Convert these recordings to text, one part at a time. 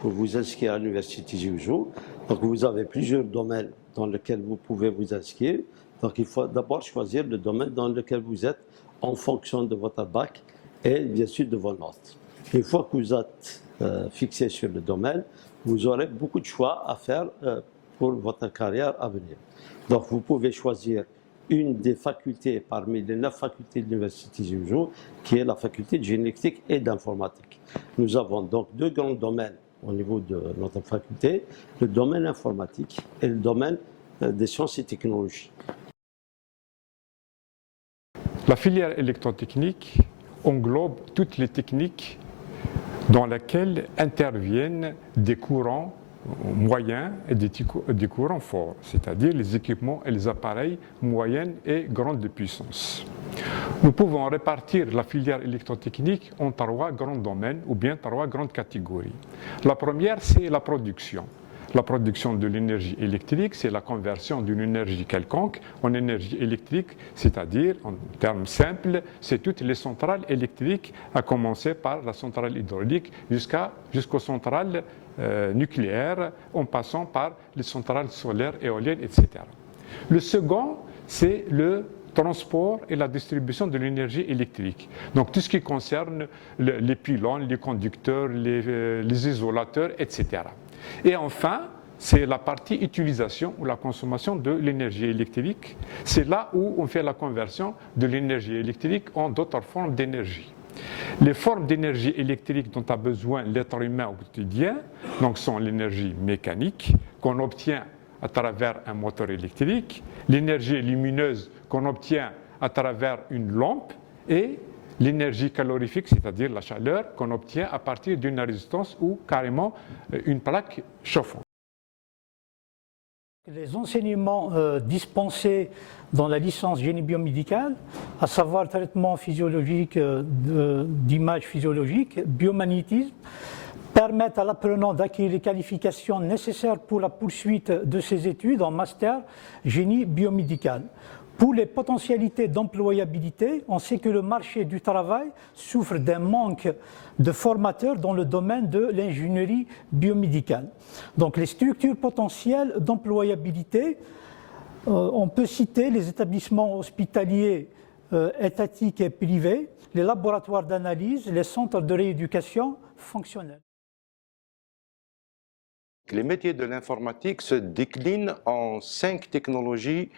pour vous inscrire à l'Université Jiuzhou. Donc vous avez plusieurs domaines dans lesquels vous pouvez vous inscrire. Donc il faut d'abord choisir le domaine dans lequel vous êtes en fonction de votre bac et bien sûr de vos notes. Une fois que vous êtes fixé sur le domaine, vous aurez beaucoup de choix à faire pour votre carrière à venir. Donc vous pouvez choisir une des facultés parmi les 9 facultés de l'Université Jiuzhou, qui est la faculté de génétique et d'informatique. Nous avons donc 2 grands domaines au niveau de notre faculté, le domaine informatique et le domaine des sciences et technologies. La filière électrotechnique englobe toutes les techniques dans lesquelles interviennent des courants moyens et des courants forts, c'est-à-dire les équipements et les appareils moyennes et grandes de puissance. Nous pouvons répartir la filière électrotechnique en 3 grands domaines ou bien 3 grandes catégories. La première, c'est la production. La production de l'énergie électrique, c'est la conversion d'une énergie quelconque en énergie électrique, c'est-à-dire, en termes simples, c'est toutes les centrales électriques, à commencer par la centrale hydraulique jusqu'aux centrales nucléaires, en passant par les centrales solaires, éoliennes, etc. Le second, c'est le transport et la distribution de l'énergie électrique. Donc tout ce qui concerne les pylônes, les conducteurs, les isolateurs, etc. Et enfin, c'est la partie utilisation ou la consommation de l'énergie électrique. C'est là où on fait la conversion de l'énergie électrique en d'autres formes d'énergie. Les formes d'énergie électrique dont a besoin l'être humain au quotidien donc, sont l'énergie mécanique qu'on obtient à travers un moteur électrique, l'énergie lumineuse qu'on obtient à travers une lampe et l'énergie calorifique, c'est-à-dire la chaleur qu'on obtient à partir d'une résistance ou carrément une plaque chauffante. Les enseignements dispensés dans la licence génie biomédical, à savoir traitement physiologique d'image physiologique, biomagnétisme, permettent à l'apprenant d'acquérir les qualifications nécessaires pour la poursuite de ses études en master génie biomédical. Pour les potentialités d'employabilité, on sait que le marché du travail souffre d'un manque de formateurs dans le domaine de l'ingénierie biomédicale. Donc les structures potentielles d'employabilité, on peut citer les établissements hospitaliers étatiques et privés, les laboratoires d'analyse, les centres de rééducation fonctionnelle. Les métiers de l'informatique se déclinent en 5 technologies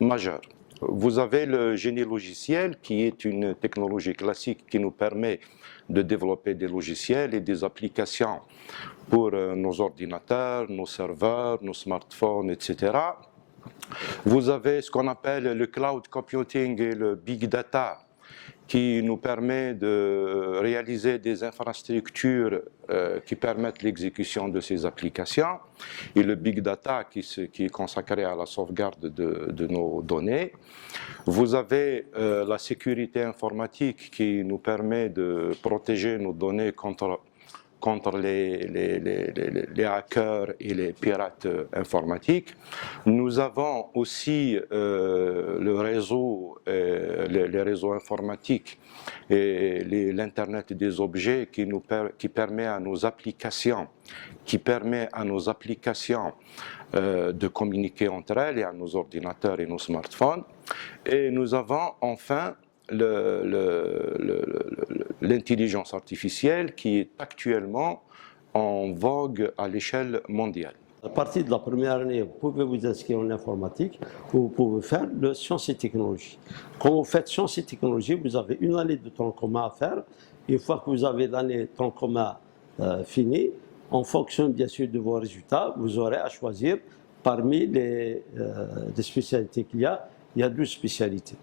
majeures. Vous avez le génie logiciel qui est une technologie classique qui nous permet de développer des logiciels et des applications pour nos ordinateurs, nos serveurs, nos smartphones, etc. Vous avez ce qu'on appelle le cloud computing et le big data qui nous permet de réaliser des infrastructures qui permettent l'exécution de ces applications, et le big data qui est consacré à la sauvegarde de nos données. Vous avez la sécurité informatique qui nous permet de protéger nos données contre les hackers et les pirates informatiques. Nous avons aussi les réseaux informatiques et l'Internet des objets qui permet à nos applications, de communiquer entre elles et à nos ordinateurs et nos smartphones. Et nous avons enfin l'intelligence artificielle qui est actuellement en vogue à l'échelle mondiale. À partir de la première année, vous pouvez vous inscrire en informatique ou vous pouvez faire le sciences et technologies. Quand vous faites sciences et technologies, vous avez une année de tronc commun à faire. Une fois que vous avez l'année tronc commun finie, en fonction bien sûr de vos résultats, vous aurez à choisir parmi les spécialités qu'il y a. Il y a 12 spécialités.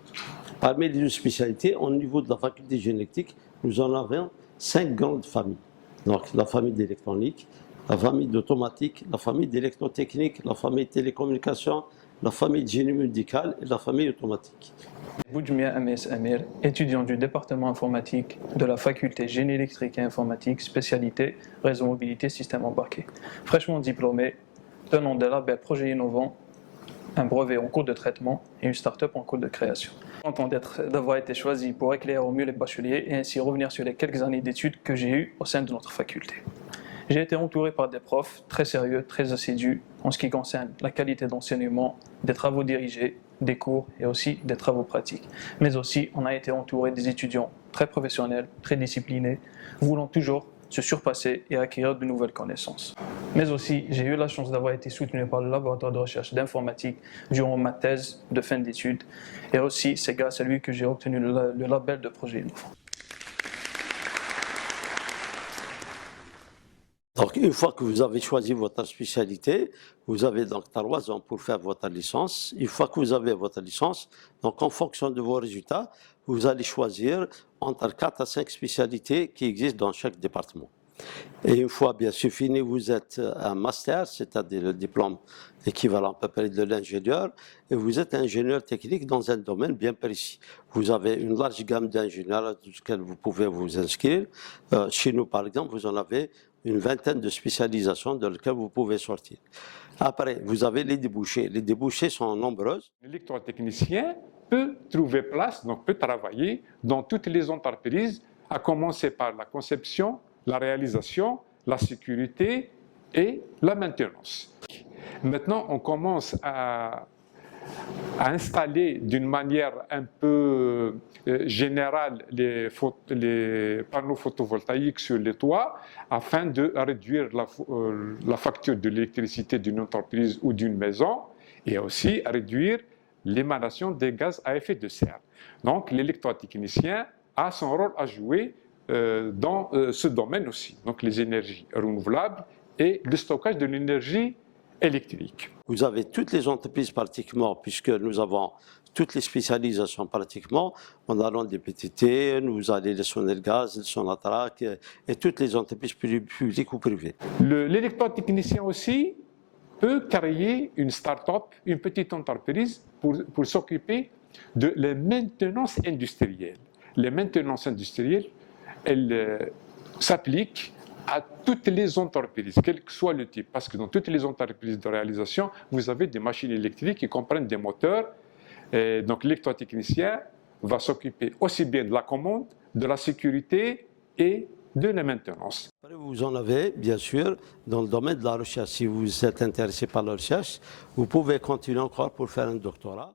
Parmi les 12 spécialités, au niveau de la faculté génétique, nous en avons 5 grandes familles. Donc la famille d'électronique, la famille d'automatique, la famille d'électrotechnique, la famille de télécommunications, la famille de génie médical et la famille automatique. Boudjmia Ames Amir, étudiant du département informatique de la faculté génie électrique et informatique, spécialité réseau mobilité système embarqué. Fraîchement diplômé, tenant des labels projets innovants, un brevet en cours de traitement et une start-up en cours de création. Content d'avoir été choisi pour éclairer au mieux les bacheliers et ainsi revenir sur les quelques années d'études que j'ai eues au sein de notre faculté. J'ai été entouré par des profs très sérieux, très assidus en ce qui concerne la qualité d'enseignement, des travaux dirigés, des cours et aussi des travaux pratiques. Mais aussi, on a été entouré des étudiants très professionnels, très disciplinés, voulant toujours se surpasser et acquérir de nouvelles connaissances. Mais aussi, j'ai eu la chance d'avoir été soutenu par le laboratoire de recherche d'informatique durant ma thèse de fin d'études. Et aussi, c'est grâce à lui que j'ai obtenu le label de projet innovant. Donc, une fois que vous avez choisi votre spécialité, vous avez donc 3 ans pour faire votre licence. Une fois que vous avez votre licence, donc en fonction de vos résultats, vous allez choisir entre 4 à 5 spécialités qui existent dans chaque département. Et une fois bien sûr fini, vous êtes un master, c'est-à-dire le diplôme équivalent à peu près de l'ingénieur, et vous êtes ingénieur technique dans un domaine bien précis. Vous avez une large gamme d'ingénieurs dans lesquels vous pouvez vous inscrire. Chez nous, par exemple, vous en avez une vingtaine de spécialisations dans lesquelles vous pouvez sortir. Après, vous avez les débouchés. Les débouchés sont nombreuses. L'électrotechnicien peut trouver place, donc peut travailler dans toutes les entreprises, à commencer par la conception, la réalisation, la sécurité et la maintenance. Maintenant, on commence à installer d'une manière un peu générale les panneaux photovoltaïques sur les toits afin de réduire la facture de l'électricité d'une entreprise ou d'une maison et aussi réduire l'émanation des gaz à effet de serre. Donc l'électrotechnicien a son rôle à jouer dans ce domaine aussi, donc les énergies renouvelables et le stockage de l'énergie électrique. Vous avez toutes les entreprises pratiquement, puisque nous avons toutes les spécialisations pratiquement. En allant des PTT, nous allons les Sonelgaz, les Sonatrach et toutes les entreprises publiques ou privées. L'électrotechnicien aussi peut créer une start-up, une petite entreprise pour s'occuper de la maintenance industrielle. Les maintenances industrielles, elles s'appliquent à toutes les entreprises, quel que soit le type, parce que dans toutes les entreprises de réalisation, vous avez des machines électriques qui comprennent des moteurs. Et donc l'électrotechnicien va s'occuper aussi bien de la commande, de la sécurité et de la maintenance. Après, vous en avez, bien sûr, dans le domaine de la recherche. Si vous êtes intéressé par la recherche, vous pouvez continuer encore pour faire un doctorat.